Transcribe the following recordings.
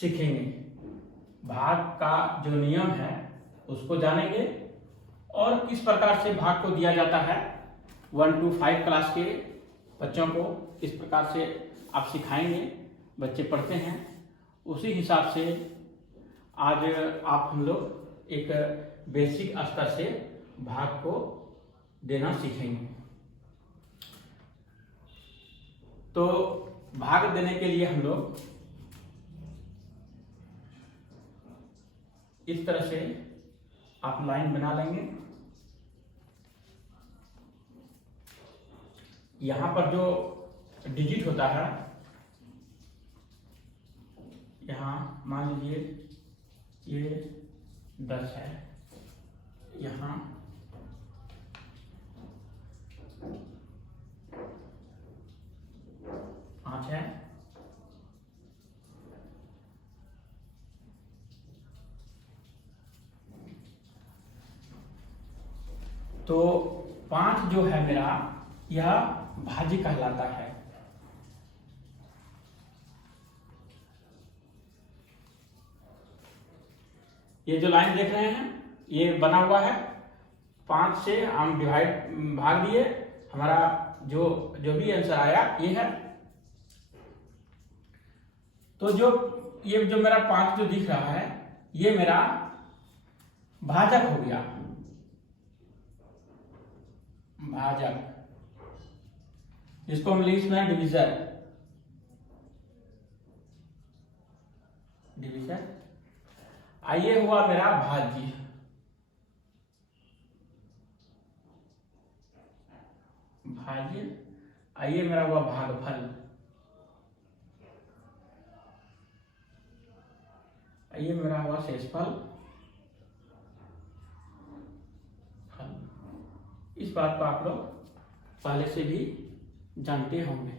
सीखेंगे। भाग का जो नियम है उसको जानेंगे और किस प्रकार से भाग को दिया जाता है 1 to 5 क्लास के बच्चों को किस प्रकार से आप सिखाएंगे, बच्चे पढ़ते हैं उसी हिसाब से आज आप हम लोग एक बेसिक स्तर से भाग को देना सीखेंगे। तो भाग देने के लिए हम लोग इस तरह से आप लाइन बना लेंगे। यहां पर जो डिजिट होता है, यहां मान लीजिए ये 10 है, यहां 5 है, तो 5 जो है मेरा यह भाज्य कहलाता है। ये जो लाइन देख रहे हैं ये बना हुआ है, 5 से हम भाग दिए, हमारा जो भी आंसर आया ये है। तो ये जो मेरा 5 जो दिख रहा है ये मेरा भाजक हो गया, भाजक, जिसको हम लिख सकते हैं डिविजन। आइए हुआ मेरा भाज्य, आइए मेरा हुआ भागफल, आइए मेरा हुआ शेषफल। इस बात को आप लोग पहले से भी जानते होंगे।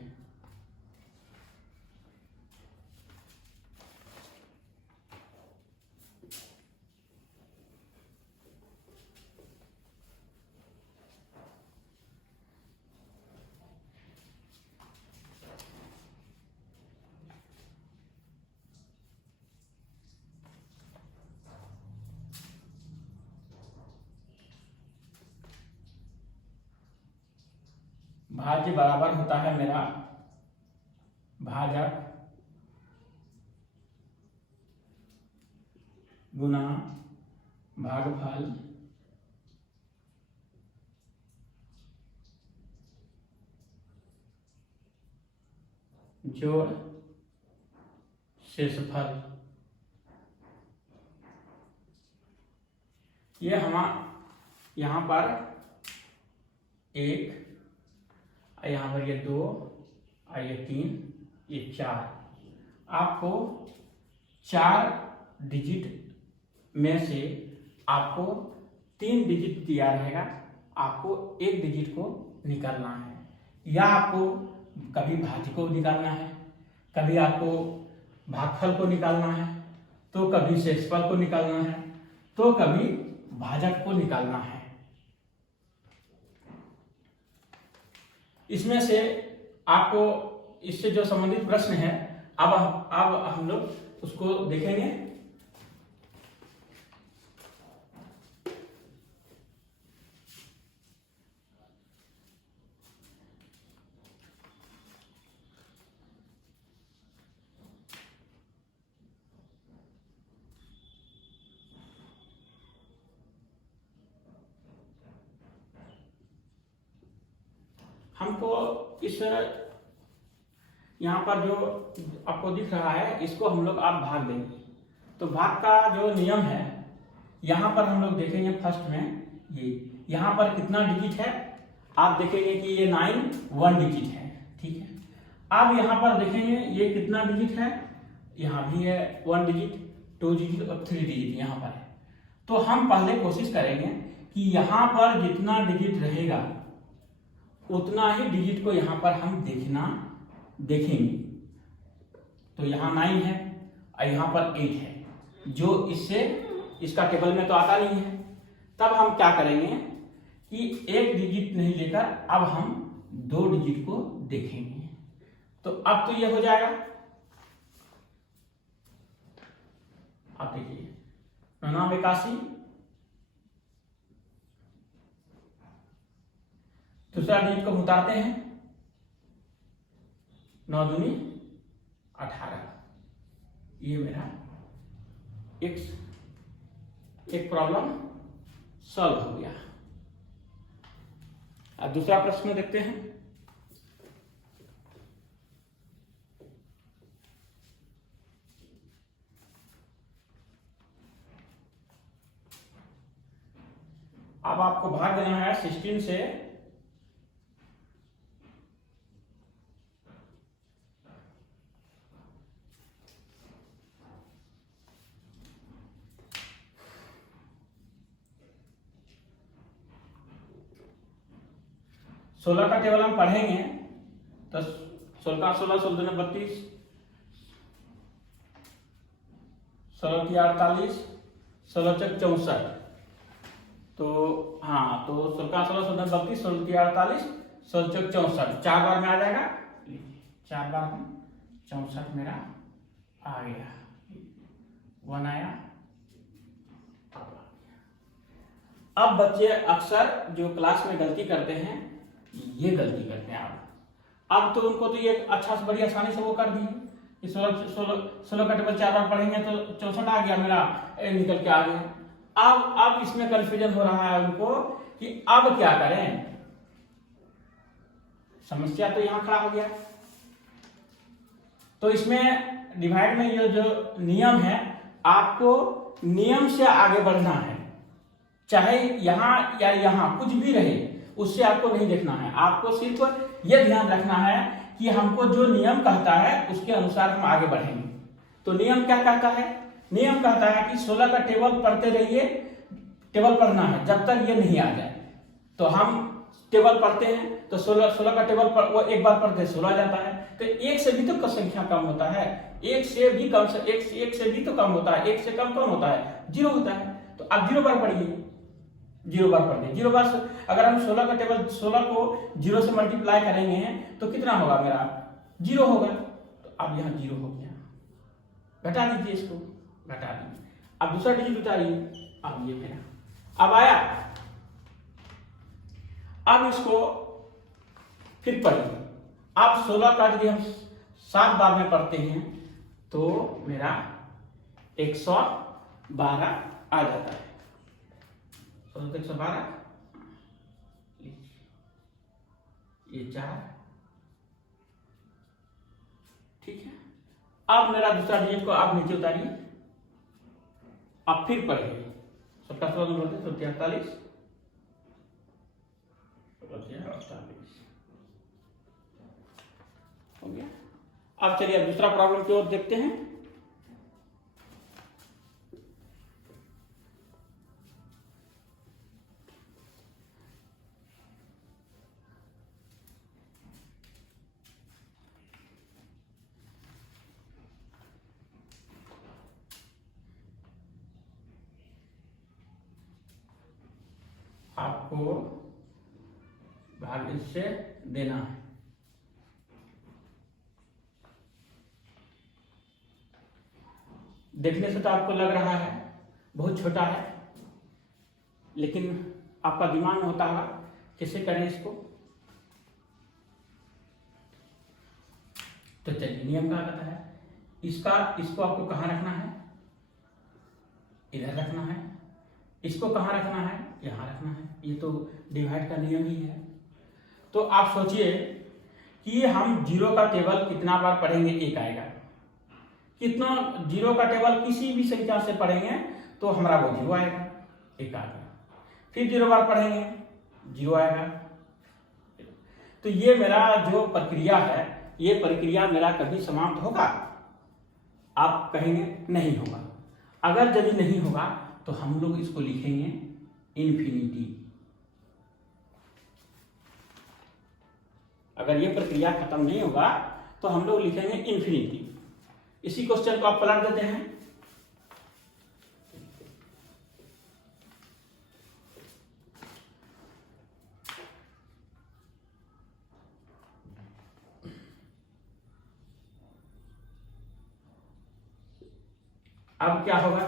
भाज्य बराबर होता है मेरा भाजक गुना भागफल जोड़ शेषफल। ये यहाँ पर 1, यहाँ पर ये 2, ये 3, ये 4। आपको 4 डिजिट में से आपको 3 डिजिट दिया रहेगा, आपको 1 डिजिट को निकालना है। या आपको कभी भाज्य को निकालना है, कभी आपको भागफल को निकालना है, तो कभी शेषफल को निकालना है, तो कभी भाजक को निकालना है। इसमें से आपको इससे जो संबंधित प्रश्न है अब हम लोग उसको देखेंगे। हमको इस यहाँ पर जो आपको दिख रहा है इसको हम लोग आप भाग देंगे। तो भाग का जो नियम है यहाँ पर हम लोग देखेंगे फर्स्ट में, ये यहाँ पर कितना डिजिट है आप देखेंगे कि ये 1 डिजिट है, ठीक है। अब यहाँ पर देखेंगे ये कितना डिजिट है, यहाँ भी है 1 डिजिट, 2 डिजिट और 3 डिजिट यहाँ पर है। तो हम पहले कोशिश करेंगे कि यहाँ पर जितना डिजिट रहेगा उतना ही डिजिट को यहाँ पर हम देखेंगे। तो यहाँ 9 है और यहाँ पर 8 है, जो इसका टेबल में तो आता नहीं है। तब हम क्या करेंगे कि 1 डिजिट नहीं लेकर अब हम 2 डिजिट को देखेंगे। तो अब तो ये हो जाएगा, 9 81, दूसरा डिजिट को उतारते हैं, 9 दूनी 18। ये मेरा एक प्रॉब्लम सॉल्व हो गया। अब दूसरा प्रश्न देखते हैं। अब आपको भाग देना है 16 से 16 का टेबल हम पढ़ेंगे तो 16 का 16, 16 दूनी 32, 16 की 48, 16 चक 64। तो हाँ, तो 16 का 16, 16 32, 16 की 48, 16 चक 64, 4 बार में आ जाएगा। 4 बार में 64 मेरा आ गया, 1 आया। अब बच्चे अक्सर जो क्लास में गलती करते हैं, ये गलती करते हैं। अब तो उनको तो ये अच्छा से बड़ी आसानी से वो कर दी कि 16 का टेबल 4 बार पढ़ेंगे तो 64 आ गया मेरा, निकल के आ गया। अब इसमें कंफ्यूजन हो रहा है उनको कि अब क्या करें। समस्या तो यहां खड़ा हो गया। तो इसमें डिवाइड में ये जो नियम है, आपको नियम से आगे बढ़ना है, चाहे यहां या यहां कुछ भी रहे, उससे आपको नहीं देखना है। आपको सिर्फ यह ध्यान रखना है कि हमको जो नियम कहता है उसके अनुसार हम आगे बढ़ेंगे। तो नियम क्या कहता है? नियम कहता है कि 16 का टेबल पढ़ते रहिए, टेबल पढ़ना है जब तक ये नहीं आ जाए। तो हम टेबल पढ़ते हैं तो 16 का टेबल वो एक बार पढ़ते 16 जाता है। तो एक से भी तो संख्या कम होता है, एक से भी तो कम होता है, एक से कम कौन होता है? 0 होता है। तो आप 0 बार पढ़िए, 0 बार पढ़ दिए। 0 बार अगर हम 16 का टेबल 16 को 0 से मल्टीप्लाई करेंगे तो कितना होगा मेरा? 0 होगा। तो अब यहाँ 0 हो गया, घटा दीजिए, इसको घटा दीजिए। अब दूसरा डिजिट उतारिए, अब ये मेरा अब आया। अब इसको फिर पढ़िए। अब 16 का यदि हम 7 बार में पढ़ते हैं तो मेरा 112 आ जाता है। 112, ये 4, ठीक है। अब मेरा दूसरा डिजिट को आप नीचे उतारिए, अब फिर पढ़िए। 17 16 बोलते 48, 48 हो गया। अब चलिए अब दूसरा प्रॉब्लम की ओर देखते हैं। आपको भाग इससे देना है। देखने से तो आपको लग रहा है बहुत छोटा है, लेकिन आपका दिमाग में होता होगा कैसे करें इसको। तो चलिए नियम क्या कहता है, इसको आपको कहाँ रखना है? इधर रखना है। इसको कहाँ रखना है? यहाँ रखना है। ये तो डिवाइड का नियम ही है। तो आप सोचिए कि हम 0 का टेबल कितना बार पढ़ेंगे? 1 आएगा। कितना 0 का टेबल किसी भी संख्या से पढ़ेंगे तो हमारा वो 0 आएगा, 1 आ गया। फिर 0 बार पढ़ेंगे, 0 आएगा। तो ये मेरा जो प्रक्रिया है, ये प्रक्रिया मेरा कभी समाप्त होगा? आप कहेंगे नहीं होगा। अगर यदि नहीं होगा तो हम लोग इसको लिखेंगे इन्फिनिटी। अगर ये प्रक्रिया खत्म नहीं होगा तो हम लोग लिखेंगे इन्फिनिटी। इसी क्वेश्चन को आप पलट देते हैं। अब क्या होगा?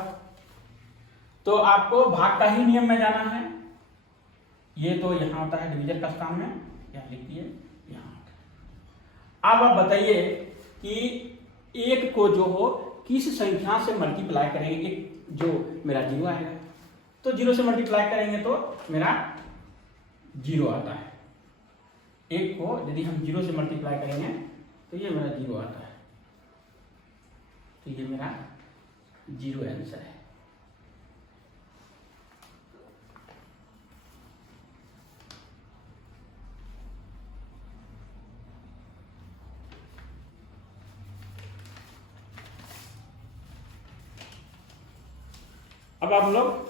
तो आपको भाग का ही नियम में जाना है। ये तो यहाँ होता है डिवीजन का स्थान में, यहाँ लिख दिए, यहाँ होता है। अब आप बताइए कि एक को जो हो किस संख्या से मल्टीप्लाई करेंगे, एक जो मेरा 0 आएगा, तो 0 से मल्टीप्लाई करेंगे तो मेरा 0 आता है। एक को यदि हम 0 से मल्टीप्लाई करेंगे तो ये मेरा 0 आता है, तो ये मेरा 0 आंसर है। अब आप लोग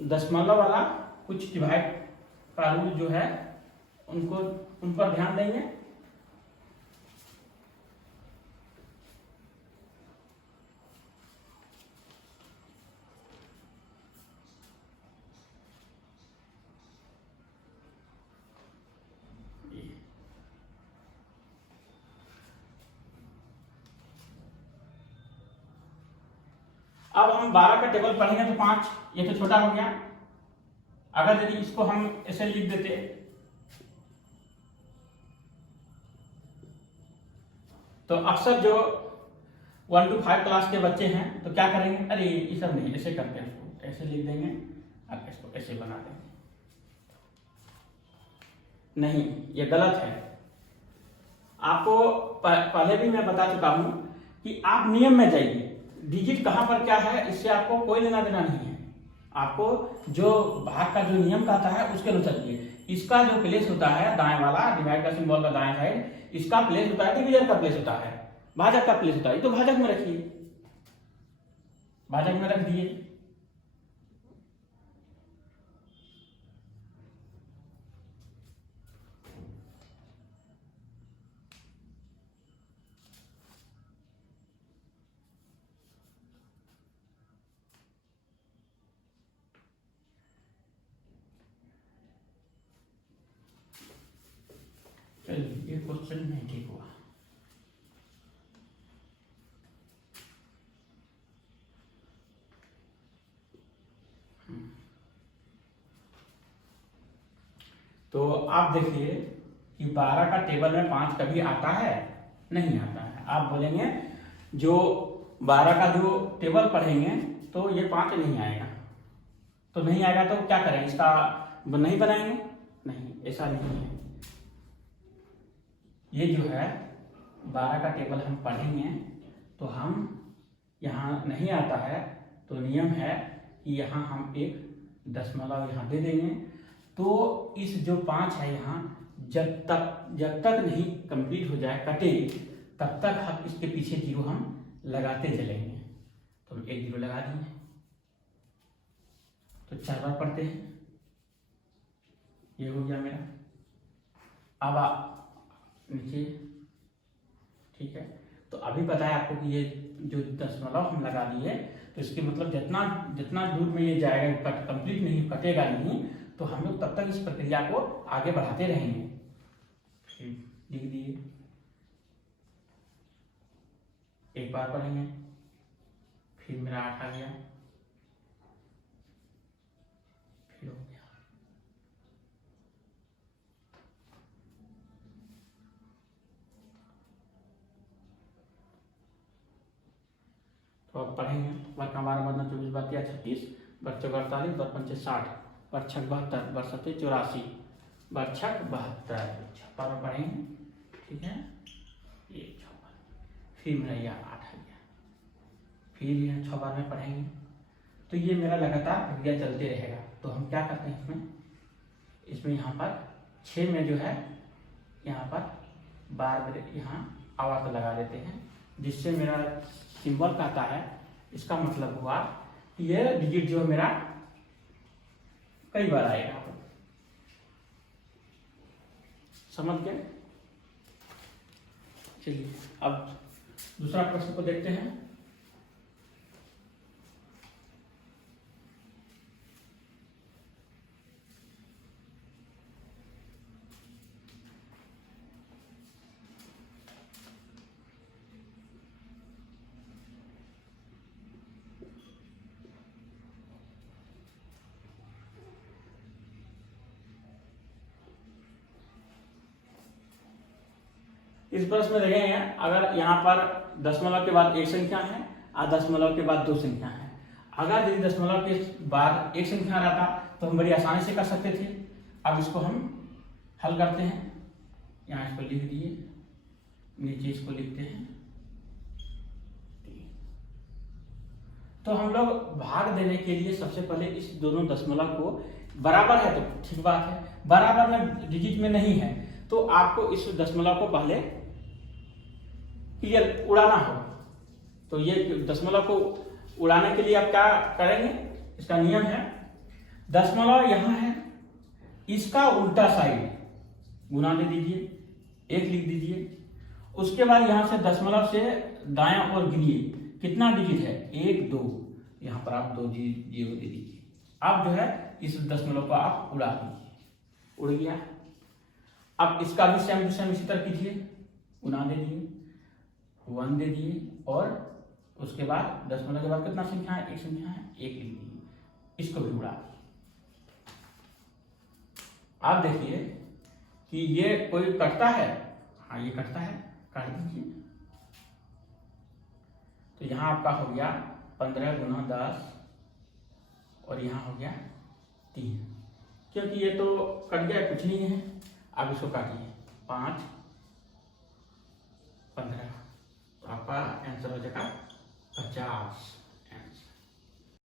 दशमलव वाला कुछ डिवाइड का रूल जो है उन पर ध्यान देंगे। अब हम 12 का टेबल पढ़ेंगे तो 5, ये तो छोटा हो गया। अगर यदि इसको हम ऐसे लिख देते, तो अक्सर जो 1 to 5 क्लास के बच्चे हैं तो क्या करेंगे, अरे ये सब नहीं, ऐसे करते हैं, इसको ऐसे लिख देंगे और इसको ऐसे बना देंगे। नहीं, ये गलत है। आपको पहले भी मैं बता चुका हूं कि आप नियम में जाइए, डिजिट कहां पर क्या है इससे आपको कोई लेना देना नहीं है। आपको जो भाग का जो नियम कहता है उसके अनुसार चलिए। इसका जो प्लेस होता है दाएं वाला, डिवाइड का सिंबल का दाएं साइड, इसका प्लेस होता है डिवीजन का प्लेस होता है, भाजक का प्लेस होता है। तो भाजक में रखिए, भाजक में रख दिए। चलिए, ये क्वेश्चन नहीं ठीक हुआ। तो आप देखिए कि 12 का टेबल में 5 कभी आता है, नहीं आता है। आप बोलेंगे जो 12 का जो टेबल पढ़ेंगे तो ये 5 नहीं आएगा, तो नहीं आएगा तो क्या करें, इसका नहीं बनाएंगे? नहीं, ऐसा नहीं है। ये जो है 12 का टेबल हम पढ़ेंगे तो हम यहाँ नहीं आता है तो नियम है कि यहाँ हम एक दशमलव यहाँ दे देंगे। तो इस जो 5 है यहाँ जब तक नहीं कंप्लीट हो जाए, कटे, तब तक हम इसके पीछे 0 हम लगाते चलेंगे। तो हम एक 0 लगा दिए, तो 4 बार पढ़ते हैं, ये हो गया मेरा। अब आप नीचे, ठीक है। तो अभी पता है आपको कि ये जो दशमलव हम लगा दिए तो इसके मतलब जितना दूर में ये जाएगा, कंप्लीट नहीं, कटेगा नहीं, तो हम लोग तब तक इस प्रक्रिया को आगे बढ़ाते रहेंगे। फिर लिख दिए, एक बार पढ़ेंगे, फिर मेरा 8 आ गया, फिर हो गया। तो अब पढ़ेंगे, वर्ग 12 बदना 24 बातिया 36, वर्ग 4 48, वर्ग 5 60, वर्ग 6 72, वर्ग 7 84, वर्ग 6 72, 56 में पढ़ेंगे, ठीक है। ये 56, फिर मेरा यह 8 आ गया, फिर यह 6 बार में पढ़ेंगे। तो ये मेरा लगातार प्रक्रिया चलते रहेगा। तो हम क्या करते हैं इसमें यहाँ पर 6 में जो है यहाँ पर बार यहाँ आवाज लगा देते हैं, जिससे मेरा सिंबल कहता है, इसका मतलब हुआ कि ये डिजिट जो मेरा कई बार आएगा। समझ गए? चलिए अब दूसरा प्रश्न को देखते हैं। इस प्रश्न में देखेंगे अगर यहाँ पर दशमलव के बाद एक संख्या है और दशमलव के बाद दो संख्या है। अगर यदि दशमलव के बाद एक संख्या रहता तो हम बड़ी आसानी से कर सकते थे। अब इसको हम हल करते हैं। यहाँ इसको लिख दिए, नीचे इसको लिखते हैं। तो हम लोग भाग देने के लिए सबसे पहले इस दोनों दशमलव को बराबर है तो ठीक बात है, बराबर में डिजिट में नहीं है तो आपको इस दशमलव को पहले क्लियर उड़ाना होगा। तो ये दशमलव को उड़ाने के लिए आप क्या करेंगे, इसका नियम है दशमलव यहाँ है, इसका उल्टा साइड गुना दे दीजिए, एक लिख दीजिए। उसके बाद यहाँ से दशमलव से दायां ओर गिनिए, कितना डिजिट है, 1 2, यहाँ पर आप 2 जीरो दे दीजिए। अब जो है इस दशमलव को आप उड़ा दीजिए, उड़ गया। अब इसका भी सेम टू सेम इसी तरह कीजिए, गुना दे दिए, 1 दे दिए और उसके बाद दशमलव के बाद कितना संख्या है, एक संख्या है, 1 लिख दीजिए, इसको भी उड़ा दीजिए। आप देखिए कि ये कोई कटता है, हाँ ये कटता है, काट दीजिए। तो यहाँ आपका हो गया 15 गुना 10 और यहाँ हो गया 3, क्योंकि ये तो कट गया, कुछ नहीं है। अब इसको काटिए, 5 15, तो आपका आंसर हो जाएगा 50।